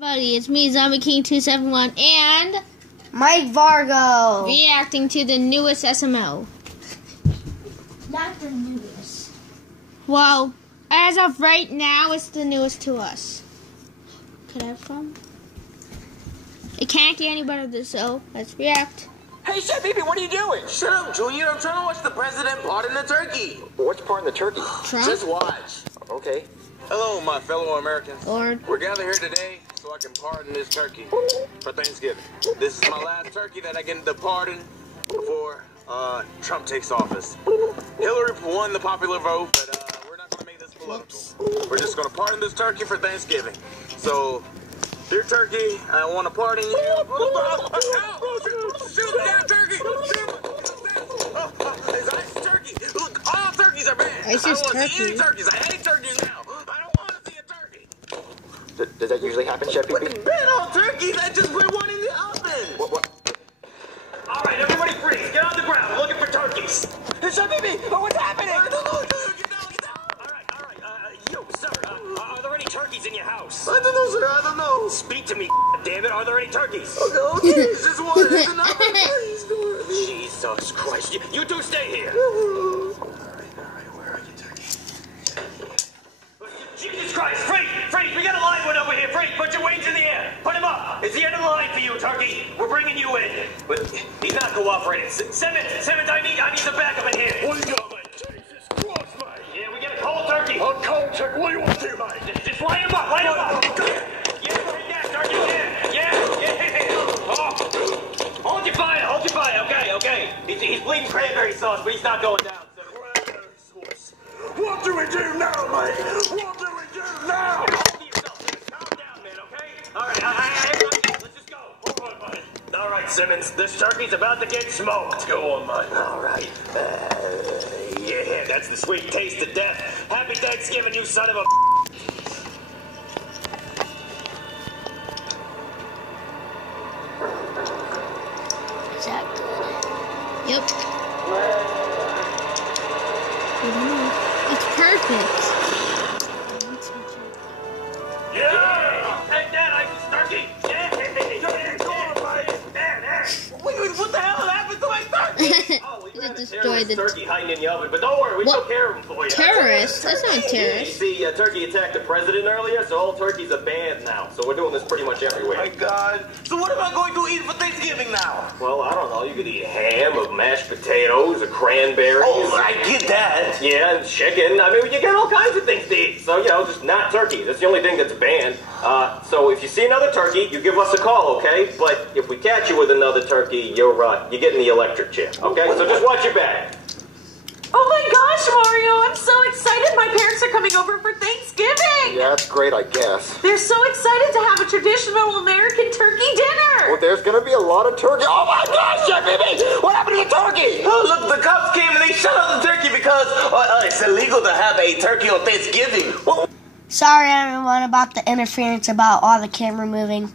Buddy, it's me, Zombie King 271, and Mike Vargo reacting to the newest SML. Not the newest. Well, as of right now, it's the newest to us. Could I have some? It can't get any better than this, so let's react. Hey, Chef Baby, what are you doing? Shut up, Junior. I'm trying to watch the president pardon the turkey. What's part in the turkey? Trump? Just watch. Okay. Hello, my fellow Americans. Lord. We're gathered here today so I can pardon this turkey for Thanksgiving. This is my last turkey that I get to pardon before Trump takes office. Hillary won the popular vote, but we're not going to make this political. We're just going to pardon this turkey for Thanksgiving. So, dear turkey, I want to pardon you. Shoot the damn turkey! It's turkey. Look, all turkeys are bad. It's just turkey. Any turkeys. I hate turkeys now. I don't want to see a turkey. Does that usually happen, Chef Baby? Ban all turkeys. I just put one in the oven. What? All right, everybody freeze. Get on the ground. We're looking for turkeys. Hey, Chef Baby, what's happening? I don't know. Get down. All right. You, sir, are there any turkeys in your house? I don't know, sir. I don't know. Speak to me, damn it. Are there any turkeys? Okay, it's just one. It's an oven. Please do it. Jesus Christ. You two stay here. All right. Where are you, turkey? Jesus Christ. Freeze. We got a live one over here. Freeze. Put your wings in the air. Put him up. It's the end of the line for you, turkey. We're bringing you in. But he's not cooperating. Simmons, I need some backup in here. What do you got, mate? Jesus Christ, mate. Yeah, we got a cold turkey. A cold turkey? What do you want to do, mate? Just line him up. Yeah, right there, turkey. Yeah. Oh. Hold your fire. Okay. He's bleeding cranberry sauce, but he's not going down. What do we do now, mate? What do we do now? Hold yourself. Calm down, man, okay? All right, let's just go. All right, mate. All right, Simmons, this turkey's about to get smoked. Go on, mate. All right. Yeah, that's the sweet taste of death. Happy Thanksgiving, you son of a... Is that good? Yep. It's perfect. Yeah! Hey, Dad, I just turkey. Yeah! Go on, mate. Wait, what the hell happened to my turkey? Oh, we You got a just destroyed terrorist the turkey hiding in the oven, but don't worry, we took care of him for you. Terrorist? That's not You terrorist. see, turkey attacked the president earlier, so all turkeys are banned now. So we're doing this pretty much everywhere. My God. So what am I going to eat for Thanksgiving now? Well, I don't know. You could eat ham or mashed potatoes or cranberries. Oh, I get that. Yeah, and chicken. I mean, you get all kinds of things to eat. So, just not turkey. That's the only thing that's banned. So if you see another turkey, you give us a call, okay? But if we catch you with another turkey, you're getting the electric chair, okay? So just watch your back. Oh my gosh, Mario, I'm so excited. My parents are coming over for Thanksgiving. Yeah, that's great, I guess. They're so excited to have a traditional American turkey dinner. Well, there's gonna be a lot of turkey. Oh my gosh, Chef Baby! What happened to the turkey? Oh, look, the cops came and they shut up the turkey because it's illegal to have a turkey on Thanksgiving. Sorry, everyone, about the interference about all the camera moving.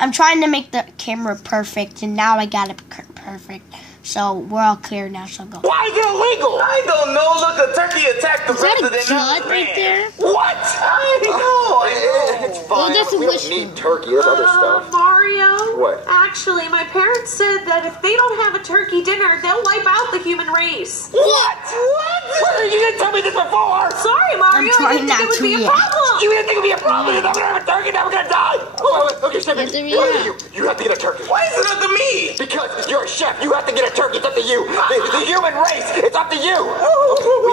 I'm trying to make the camera perfect, and now I got it perfect. So we're all clear now, so go. Why is it illegal? I don't know. Look, a turkey attacked the Is that a president. gut right there? What? I know. It's fine. that's a We don't wish- need turkey. There's other stuff. Mario. What? Actually, my parents said that if they don't have a turkey dinner, they'll wipe out the human race. What? You didn't tell me this before. Sorry, Mario. I'm trying I didn't think not it would to be a react. problem. You didn't think it would be a problem? You're not going to have a turkey? Now we're going to die? Oh, okay, Chef You have to Baby. react. You have to get a turkey. Why is it up to me? Because you're a chef. You have to get a turkey. It's up to you. The human race. It's up to you.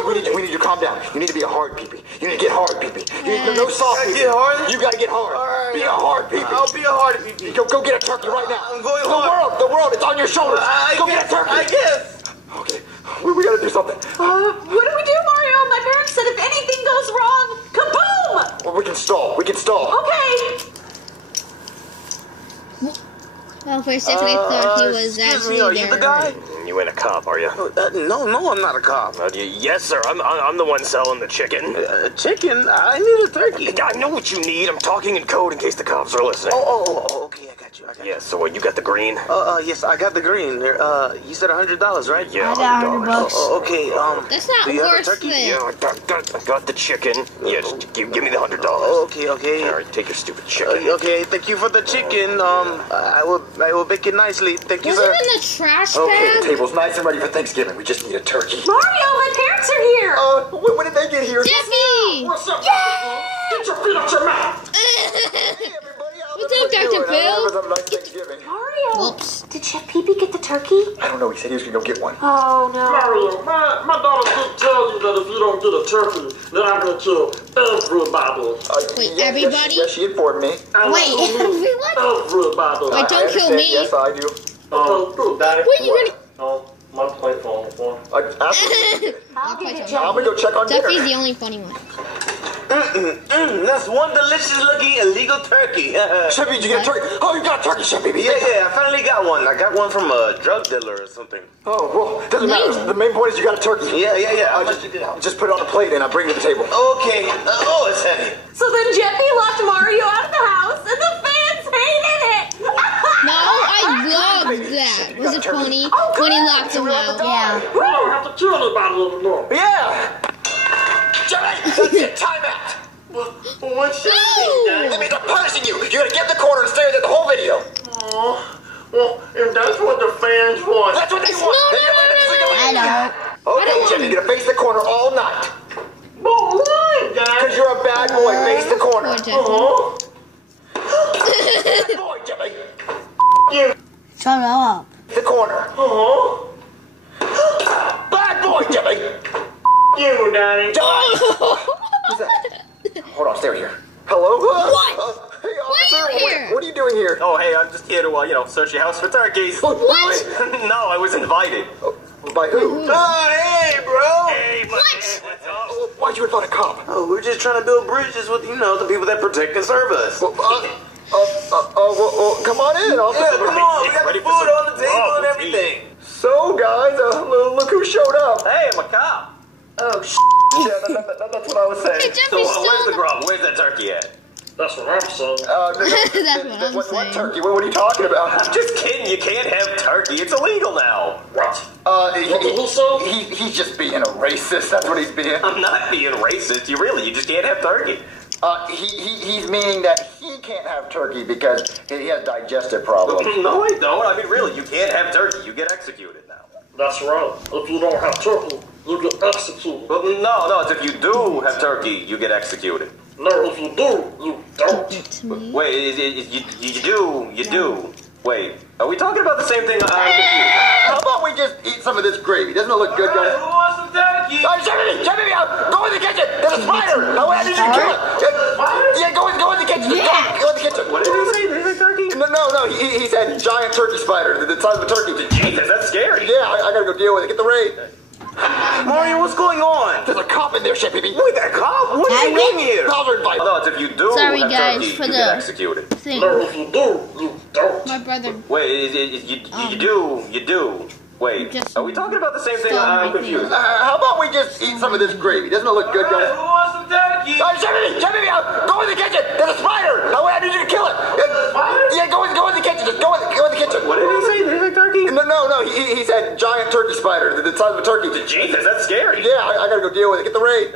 We need you to calm down. You need to be a hard peepee. You need to get hard peepee. You need no soft Gotta peepee. get hard? You gotta get hard. Alright. Be a hard peepee. I'll be a hard peepee. Go get a turkey right now. I'm going the hard. The world, it's on your shoulders. Go get a turkey. I guess. Okay, we gotta do something. What do we do, Mario? My parents said if anything goes wrong, kaboom! Well, we can stall. Okay. Well, for a second I thought he was Excuse actually me, are there. you the guy? You ain't a cop, are you? No, I'm not a cop. Yes, sir. I'm the one selling the chicken. Chicken? I need a turkey. I know what you need. I'm talking in code in case the cops are listening. Oh, okay, I got you. Yeah, so what, you got the green? Yes, I got the green. You said $100, right? Yeah, I got $100. Okay, That's not do you have a worse turkey? than. Yeah, I got the chicken. Yeah, just give me the $100. Okay. All right, take your stupid chicken. Okay, thank you for the chicken. I will bake it nicely. Thank you, Was sir. it in the trash Okay, the bag? table's nice and ready for Thanksgiving. We just need a turkey. Mario, my parents are here. When did they get here? Jeffy! What's up, Get your feet out your mouth! Hey, everybody. What's up, Dr. Bill? Have a nice Thanksgiving. Mario. Whoops. Did Chef Pee-Pee get the turkey? I don't know. He said he was going to go get one. Oh, no. Mario, my daughter did tell you that if you don't get a turkey, then I'm gonna kill everybody. Wait, everybody? Yes, she informed me. Wait, everyone? Everybody. Wait, don't kill understand. me. Yes, I do. Daddy. What are you gonna? No, my plate on the floor. Absolutely. I'll get it, I'm Jeffy. going to go check on Jeffy's dinner. the only funny one. That's one delicious looking illegal turkey. Chef, did you get a turkey? Oh, you got a turkey, Chef, baby. Yeah, I finally got one. I got one from a drug dealer or something. Oh, well, doesn't matter. The main point is you got a turkey. Yeah. Just put it on the plate and I'll bring it to the table. Okay. It's heavy. So then Jeffy locked Mario out of the house, and the fans hated it. No, I loved that. Was it funny when he locked him out? Yeah. We don't have to kill anybody anymore. Yeah! Jimmy, that's it. Time out. What's No! That means I'm punishing you. You gotta get in the corner and stare at the whole video. Well, if that's what the fans want. That's what they No, want. no, They want no, it. no, I don't. Okay, want Jimmy, it. you're gonna face the corner all night. But why, Dad? Because you're a bad boy. Face the corner. Poor Jeffy. Bad boy, Jimmy. You. Shut up. The corner. Bad boy, Jimmy. You, Daddy. Who's that? Hold on, stay right here. Hello? What? Hey, officer. Why are you here? What are you doing here? Oh, hey, I'm just here to, search your house for turkeys. What? No, I was invited. By who? Hey, bro. Hey, what's up? Why'd you invite a cop? Oh, we're just trying to build bridges with, the people that protect and serve us. Well, come on in. I'll Yeah, come on. We got the Ready food for some on the table and raw everything. So, guys, look who showed up. Hey, I'm a cop. Oh, yeah, that's what I was saying. Hey, So, Jeffy's where's the still. grub? Where's that turkey at? That's what I'm saying. That's what I'm What saying. turkey? What are you talking about? I'm just kidding. You can't have turkey. It's illegal now. What? He's just being a racist. That's what he's being. I'm not being racist. You just can't have turkey. He's meaning that he can't have turkey because he has digestive problems. No, I don't. I mean, really, you can't have turkey. You get executed now. That's right. If you don't have turkey, you get executed. Well, no, it's if you do have turkey, you get executed. No, if you do, you don't. It's me. Wait, you do. Wait, are we talking about the same thing? I'm confused. How about we just eat some of this gravy? Doesn't it look good, guys? Who wants some turkey? Jimmy, go in the kitchen. There's a spider. I need you to kill it. Yeah, go in the kitchen. Go in the kitchen. What did he say? Did he say turkey? No. He said giant turkey spider, the size of a turkey. Jesus, that's scary. Yeah, I gotta go deal with it. Get the raid. Mario, what's going on? There's a cop in there, Chef Pee-Pee. Wait, that cop? What is he doing here? Cops are invited. No, it's if you do Sorry, have guys, turkey, for you the- get executed. Thing. No, if you do, you don't. My brother. Wait, you do. Wait, Just are we talking about the same thing? stole I'm my confused. thing. How about we just eat some of this gravy? Doesn't it look good, guys? Who wants some turkey? Jimmy, go in the kitchen. There's a spider. I need you to kill it. Yeah, go in the kitchen. Just go in the kitchen. What did he say? Did he say turkey? No. He said giant turkey spider, the size of a turkey. Jesus, that's scary. Yeah, I gotta go deal with it. Get the raid.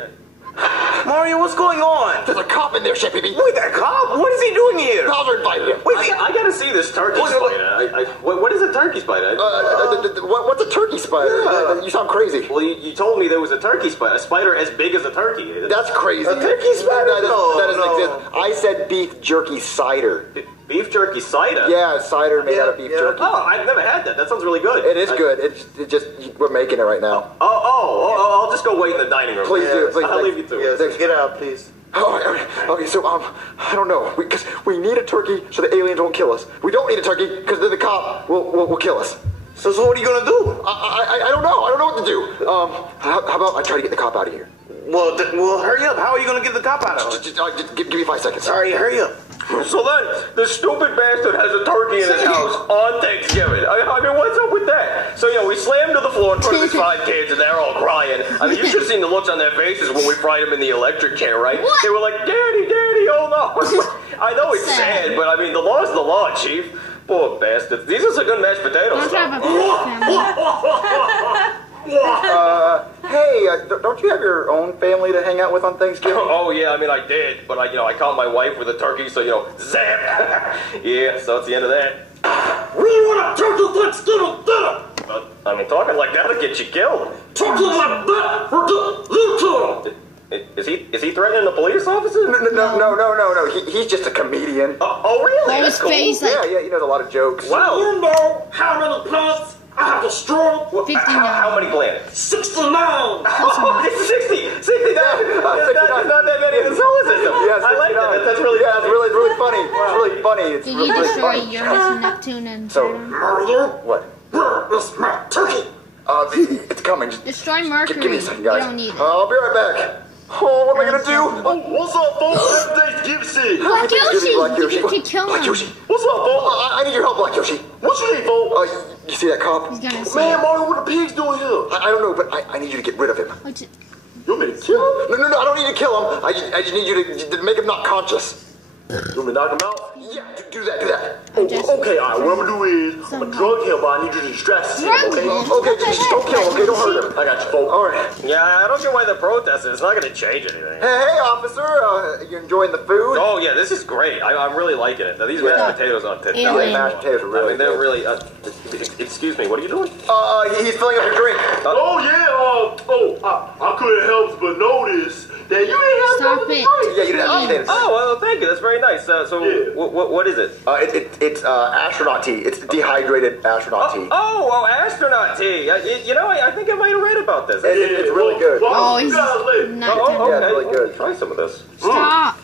Mario, what's going on? There's a cop in there, Chef Pee-Pee. Wait, that cop? What is he doing here? Cops are invited. I gotta see this turkey spider. What is a turkey spider? What's a turkey spider? You sound crazy. Well, you told me there was a turkey spider. A spider as big as a turkey. That's crazy. A turkey spider? That doesn't No. exist. I said beef jerky cider. Beef jerky cider? Yeah, cider made out of beef jerky. Oh, I've never had that. That sounds really good. It is good. It just we're making it right now. I'll just go wait in the dining room. Please do. Please, I'll leave you to it. Yes, get out, please. Okay, so I don't know, because we need a turkey so the aliens won't kill us. We don't need a turkey because the cop will kill us. So what are you gonna do? I don't know. I don't know what to do. How about I try to get the cop out of here? Well, hurry up. How are you gonna get the cop out of it? Just give me 5 seconds. Sorry, hurry up. So then, the stupid bastard has a turkey in his house on Thanksgiving. I mean, what's up with that? So, we slammed to the floor in front of his 5 kids, and they're all crying. I mean, you should have seen the looks on their faces when we fried them in the electric chair, right? What? They were like, Daddy, oh no. I know it's sad, but I mean, the law's the law, Chief. Poor bastards. These are some good mashed potatoes, Don't have a Hey, don't you have your own family to hang out with on Thanksgiving? Oh yeah, I mean I did, but I caught my wife with a turkey, so zap. Yeah, so it's the end of that. We want a turkey Thanksgiving dinner. I mean, talking like that'll get you killed. Talking like that, we're getting you killed. Is he threatening the police officer? No. He's just a comedian. Oh really? That was That's cool. face like Yeah, he knows a lot of jokes. Wow. You know how many plants I have destroyed? 59. How many planets? 69. Oh, it's 60. 69. That's not that many in the solar system. Yeah, I like that. That's really it's really funny. It's really funny. It's Did really, you really destroy funny. Uranus, Neptune, and So, Saturn? Mario, what? where is my turkey? It's coming. Just Destroy Mercury. give me a second, You guys. don't need it. I'll be right back. Oh, what am I gonna do? What's up, folks? Thanksgiving. Black Yoshi! Black Yoshi. You could kill Black him. Yoshi. What's up, Bo? I need your help, Black Yoshi. What you need, folks? You see that cop? He's gonna say Man, Mario, what the pigs doing here? I don't know, but I need you to get rid of him. What's it? You want me to kill him? No, I don't need to kill him. I just need you to make him not conscious. You want me to knock him out? Yeah, do that. Just- Okay, alright, what I'm gonna do is, I'm gonna drug him, but I need you to distract him, Drug okay? him? Okay, just don't kill him, okay? Don't hurt him. I got you, folks. All right. Yeah, I don't get why they're protesting. It's not going to change anything. Hey, officer, you enjoying the food? Oh yeah, this is great. I'm really liking it. Now these Yeah. mashed potatoes on tip. Alien. Mashed potatoes are really I mean, they're good. really. Excuse me. What are you doing? He's filling up your drink. Oh, yeah, I couldn't help but notice that you didn't have Stop nothing to it. drink. Yeah, you didn't have potatoes. Oh well, thank you. That's very nice. So Yeah. what is it? It's astronaut tea. It's dehydrated astronaut tea. Oh, astronaut tea. I think I might have read about this. It's really good. Well, Oh, you he's guys later. not Oh, gonna okay. Yeah, it's really good. Try some of this. stop.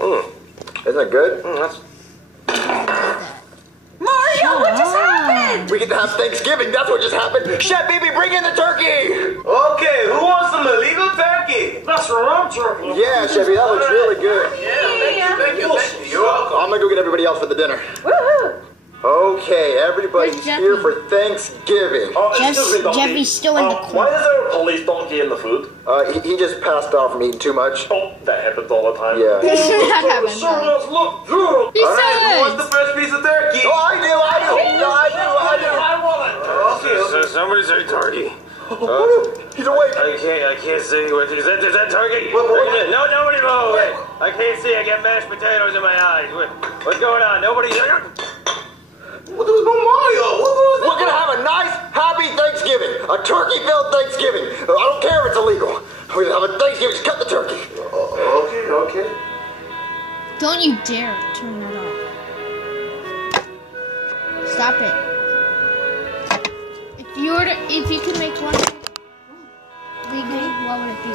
Isn't it good? That's Mario, what just happened? We get to have Thanksgiving. That's what just happened. Chef, baby, bring in the turkey. Okay, who wants some illegal turkey? That's what I'm talking about. Yeah, Chevy, that looks really good. Thank you. You're welcome. I'm gonna go get everybody else for the dinner. Woohoo! Okay, everybody's Where's Jeffy? here for Thanksgiving. Jeffy's still in the Why corner. is there a police donkey in the food? He just passed out from eating too much. Oh, that happens all the time. Yeah. That happens. Sure does look good. He All right, who wants the said. first piece of turkey? Oh, I do. I want it. somebody say turkey. He's awake. I can't see. Is that turkey? What? No, nobody move. Wait. I can't see. I got mashed potatoes in my eyes. What's going on? Nobody. What was going Mario? What was We're gonna have a nice, happy Thanksgiving. A turkey-filled Thanksgiving. I don't care if it's illegal. We're gonna have a Thanksgiving. Just cut the turkey. Okay. Don't you dare turn that off. Stop it. If you could make one legal, what would it be?